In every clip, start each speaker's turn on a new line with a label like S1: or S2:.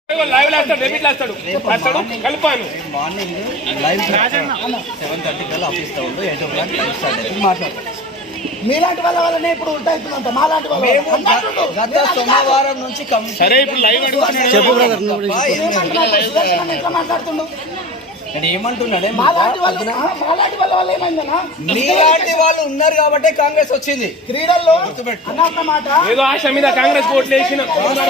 S1: Morning live 7:30 కల్లా office లో 8 o'clock live start అయింది. మాట్లాడతాం.
S2: మీలాంటి వల్లనే ఇప్పుడు ఉంటాయంత మాలాంటి
S1: గత సోమవారం నుంచి
S3: సరే ఇప్పుడు లైవ్
S1: చెప్పు బ్రదర్
S2: మాట్లాడుతుండు.
S1: నేను ఏమంటున్నాడే
S2: మాలాంటి వాళ్ళ ఏమైందన్నా
S1: మీలాంటి వాళ్ళు ఉన్నారు కాబట్టి కాంగ్రెస్ వచ్చింది.
S2: క్రీడల్లో అన్న మాట
S3: ఏదో ఆశ మీద కాంగ్రెస్ ఓట్లు వేసిన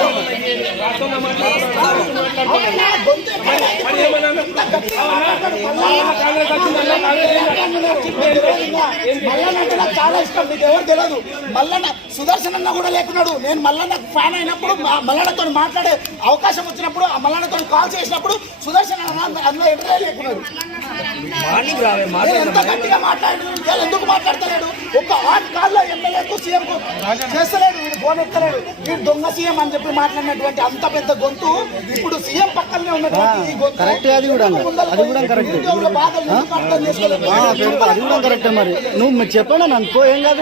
S2: మల్లన్న నాకు చాలా ఇష్టం. మీకు ఎవరు తెలియదు. మల్లన్న సుదర్శన్ అన్న కూడా లేకున్నాడు. నేను మల్లన్న ఫ్యాన్ అయినప్పుడు మల్లన్నతో మాట్లాడే అవకాశం వచ్చినప్పుడు ఆ మల్లన్నతో కాల్ చేసినప్పుడు సుదర్శన్ అన్న అందులో ఎదురే లేకున్నాడు. ఎంత గట్టిగా మాట్లాడు ఎందుకు మాట్లాడతలేడు? ఒక ఆన్ కాల్లో ఎమ్మెల్యేకు సీఎం చేస్తలేడు. వీడు ఫోన్ ఎత్తలేడు. వీడు దొంగ సీఎం అని చెప్పి మాట్లాడినటువంటి అంత పెద్ద గొంతు ఇప్పుడు సీఎం పక్కనే ఉన్నటువంటి ఈ గొంతు
S4: కరెక్ట్. మరి నువ్వు చెప్పండి నన్ను ఏం కాదు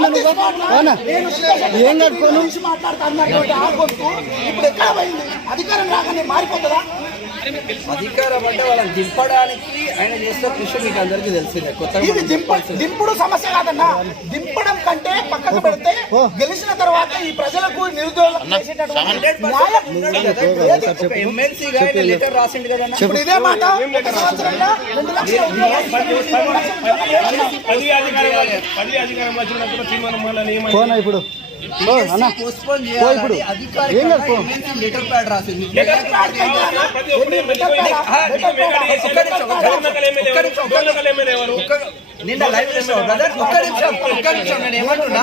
S4: ఏం కాదు
S2: మాట్లాడుతా అన్నటువంటి ఆ గొంతు ఇప్పుడు ఎక్కడ పోయింది? అధికారం రాగానే మారిపోతుందా?
S1: అధికారం అంటే వాళ్ళని దింపడానికి ఆయన చేసిన కృషి మీకు అందరికీ తెలిసిందే.
S2: ఇది దింపుడు సమస్య కాదన్నా. దింపడం కంటే పక్కకు పెడితే గెలిచిన తర్వాత ఈ ప్రజలకు నిరుద్యోగులకు
S1: ఎమ్మెల్సీగా లెటర్ రాసిండు కదా.
S2: ఇప్పుడు ఇదే మాట ఒక సంవత్సరంలో 2 లక్షల
S4: ఇప్పుడు
S1: పోస్ట్పోన్ చేయాలి. లెటర్ ప్యాడ్ రాసింది. నిన్న లైవ్ చేసావు బ్రదర్. ఒక్క నిమిషం నేను ఏమంటున్నా,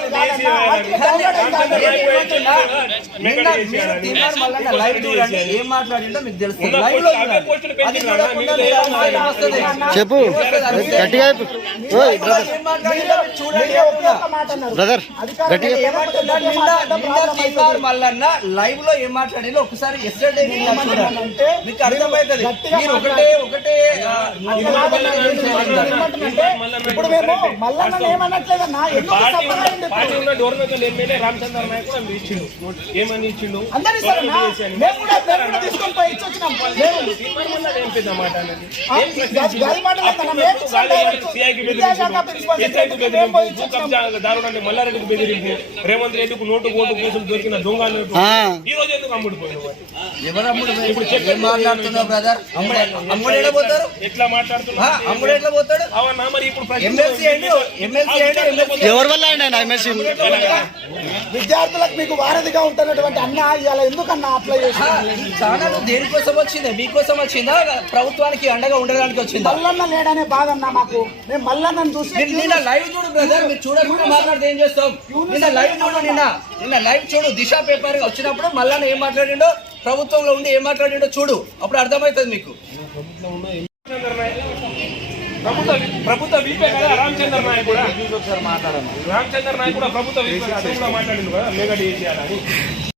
S1: నిన్న మీరు తిన్నారు మళ్ళీ లైవ్ చూడండి. ఏం మాట్లాడిందో మీకు తెలుస్తుంది. లైవ్ లో
S4: చెప్పు గట్టిగా
S1: ఏం మాట్లాడిందో చూడండి.
S4: బ్రదర్
S1: మల్లన్న లైవ్ లో ఏం మాట్లాడిందో ఒకసారి ఎస్టర్డే మీకు అర్థమవుతుంది. మీరు ఒకటే
S2: ఇప్పుడు మేము మల్లన్న ఏమన్నట్లేదన్నా.
S3: ఏమని ఇచ్చిండు
S2: అందరి తీసుకొని పోయి ఇచ్చి వచ్చినాం.
S3: దారుణాన్ని మల్లారెడ్డికి బెదిరింపు, రేవంత్ రెడ్డికి నోటు ఓటు కేసులు దొరికిన దొంగలు ఈ రోజు ఎందుకు అమ్ముడిపోయిన
S1: ఎవరు అమ్ముడు? ఇప్పుడు చెప్పి మాట్లాడుతున్నావు బ్రదర్. అమ్ముడు ఎట్లా పోతారు?
S3: ఎట్లా మాట్లాడుతున్నా?
S1: అమ్ముడు ఎట్లా పోతాడు?
S3: అవునా మరి ఇప్పుడు
S4: ఎవరి వల్ల ఆయన ఎమ్మెల్సీ
S2: విద్యార్థులకు మీకు వారధిగా ఉంటున్నటువంటి అన్న ఇవాళ ఎందుకన్నా అప్లై చేసి
S1: ఛానల్ దేనికోసం వచ్చింది? మీకోసం వచ్చిందా? ప్రభుత్వానికి అండగా ఉండడానికి వచ్చింది?
S2: మల్లన్న లేడనే బాధ అన్న మాకు. మేము మల్లన్నను చూసి
S1: నిన్న లైవ్ చూడు బ్రదర్. మీరు చూడకుండా మాట్లాడితే ఏం చేస్తాం? నిన్న లైవ్ చూడు. నిన్న లైవ్ చూడు. దిశ పేపర్ వచ్చినప్పుడు మల్లన్న ఏం మాట్లాడిండో, ప్రభుత్వంలో ఉండి ఏం మాట్లాడిండో చూడు. అప్పుడు అర్థమవుతుంది మీకు.
S3: ప్రభుత్వ వీపే కదా రామచంద్ర నాయక్ కూడా. రామచంద్ర నాయక్ కూడా ప్రభుత్వ వీపే కూడా మాట్లాడిండు కదా మేఘ చేయాలని.